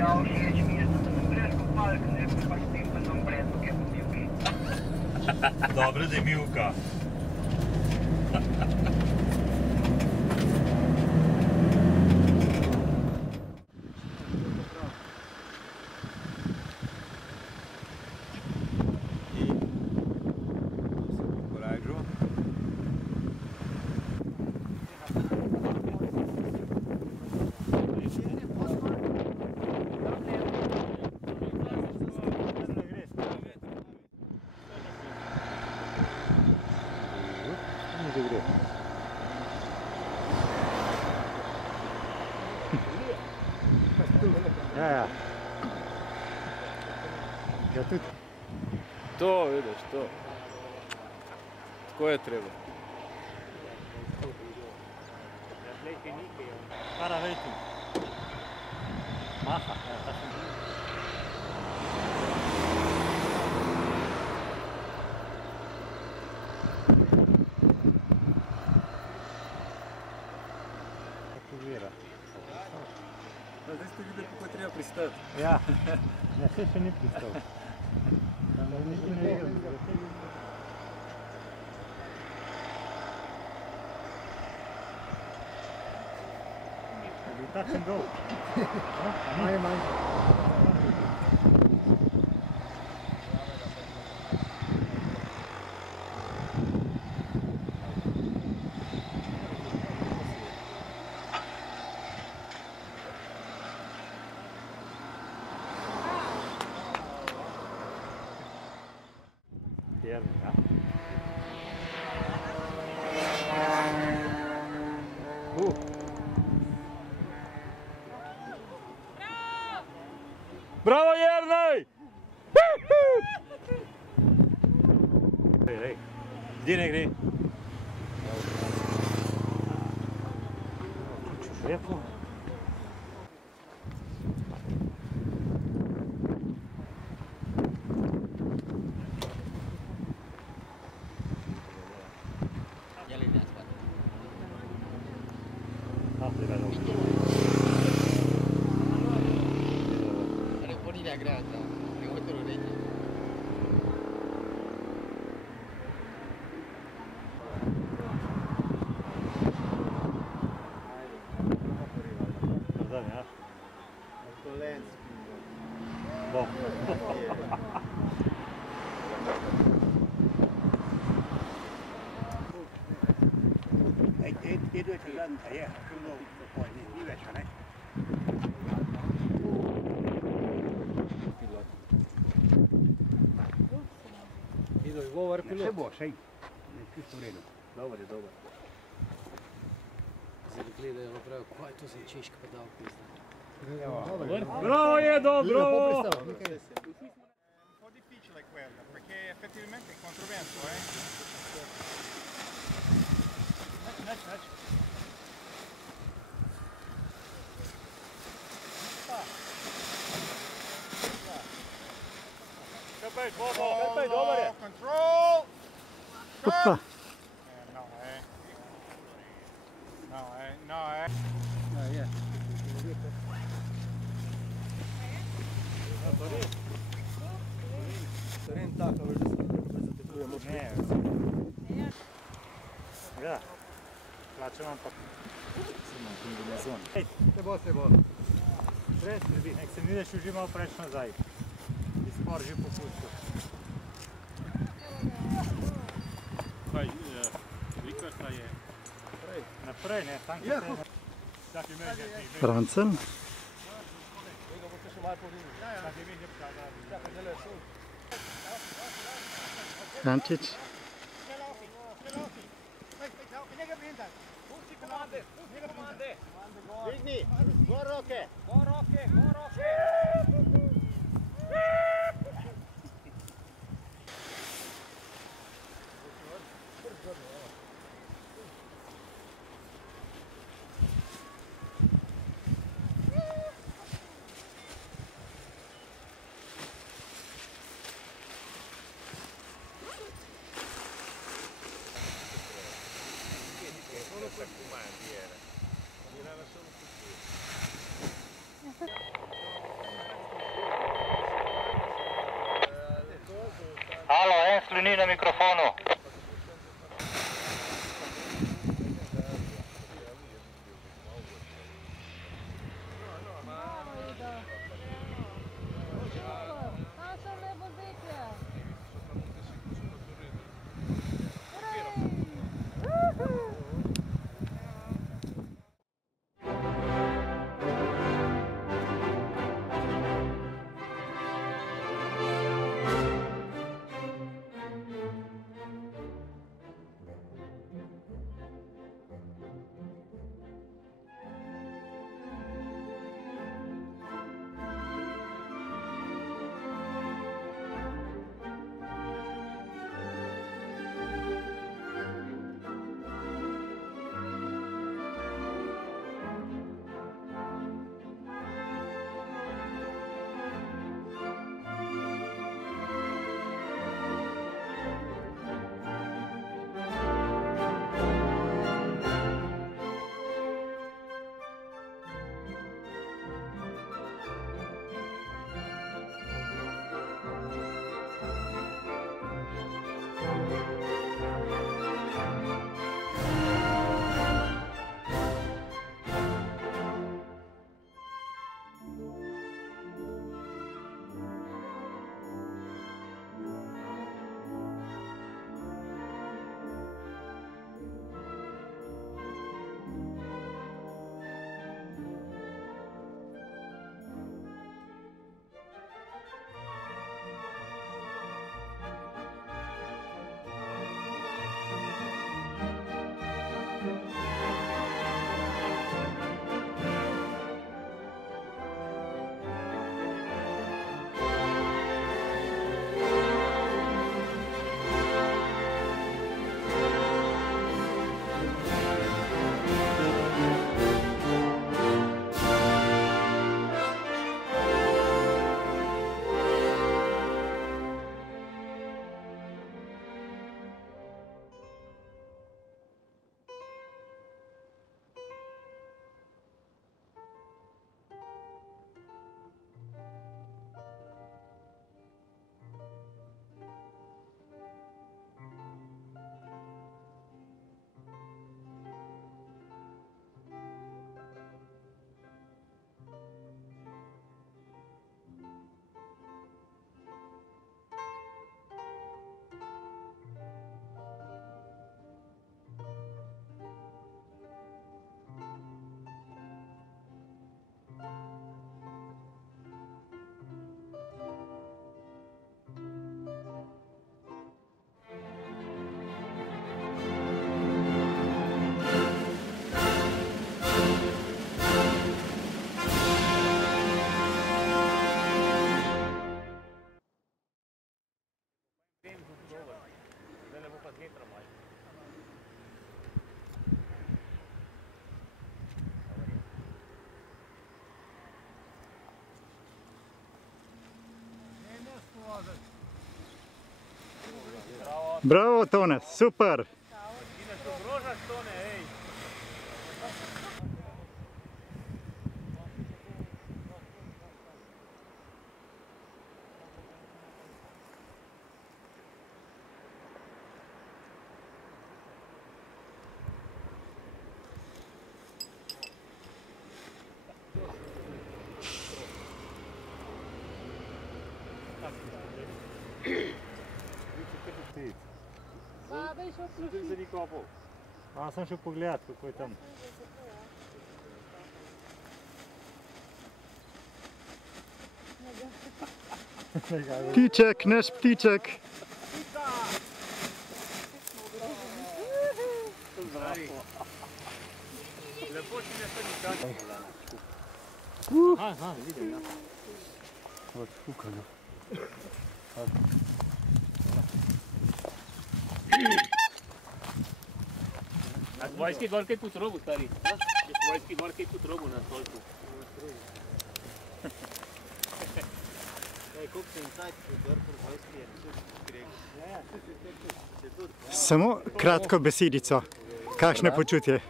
ao și aici mie să trăiesc cu palc, ne faci timp în ombretul, că e cu Miuki. Dobro de Miuka. Ja. Ja tudi. To, vidiš, to. Tako je treba. Para veti. Maha. Zdaj ste videli, kako je treba pristati. Ja, ja, vse še ni pristal. Niti ne vem. Je bil takšen dolg. Manj. Vjerno, ja. Bravo, Jernej! Lej. Gdje ne gre? Lepo. La grata, che vuoi te lo leggi? Guardate, eh? Con lens. Boh. Cái đuôi thằng dân thấy à, không đâu, khỏi đi về chỗ này. Govor pilot. Vse bo, sej. Čisto v redu. Dobar je, dobar. Zdaj gledajo prav, kaj to za češka pedal pizda. Bravo je, dobro! Un po' difficile quella, perché effettivamente è controvento, Čepaj, dobar je. Control! Opa. No, No, Je. Teren tako, veš, da se lahko prezatekujemo. Ne. Ja. Plačam vam pa. Samo kombinezon. Se bo. Brez skrbi. Nek se mi vidiš že malo preč nazaj. Izpor že popustil. Kaj, Vikverta je... Naprej, ne, tam Ja. Čakaj, Francen. Tega boste še malo povinili. Čakaj, zdaj le sol. Jančič. Pusti komande! Digni, gor roke. Comandi era. Girava solo così. ni na mikrofonu. Bravo, Tone, super! Аз съм ще погледат какво е там. Ptiček, naš ptiček. Aha, vidim, ja. Vojski dvor kaj put robu, stari. Vojski dvor kaj put robu na stolpu. Samo kratko besedico. Kakšno počutje?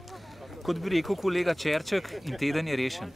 Kot bi rekel kolega Čerček, in teden je rešen.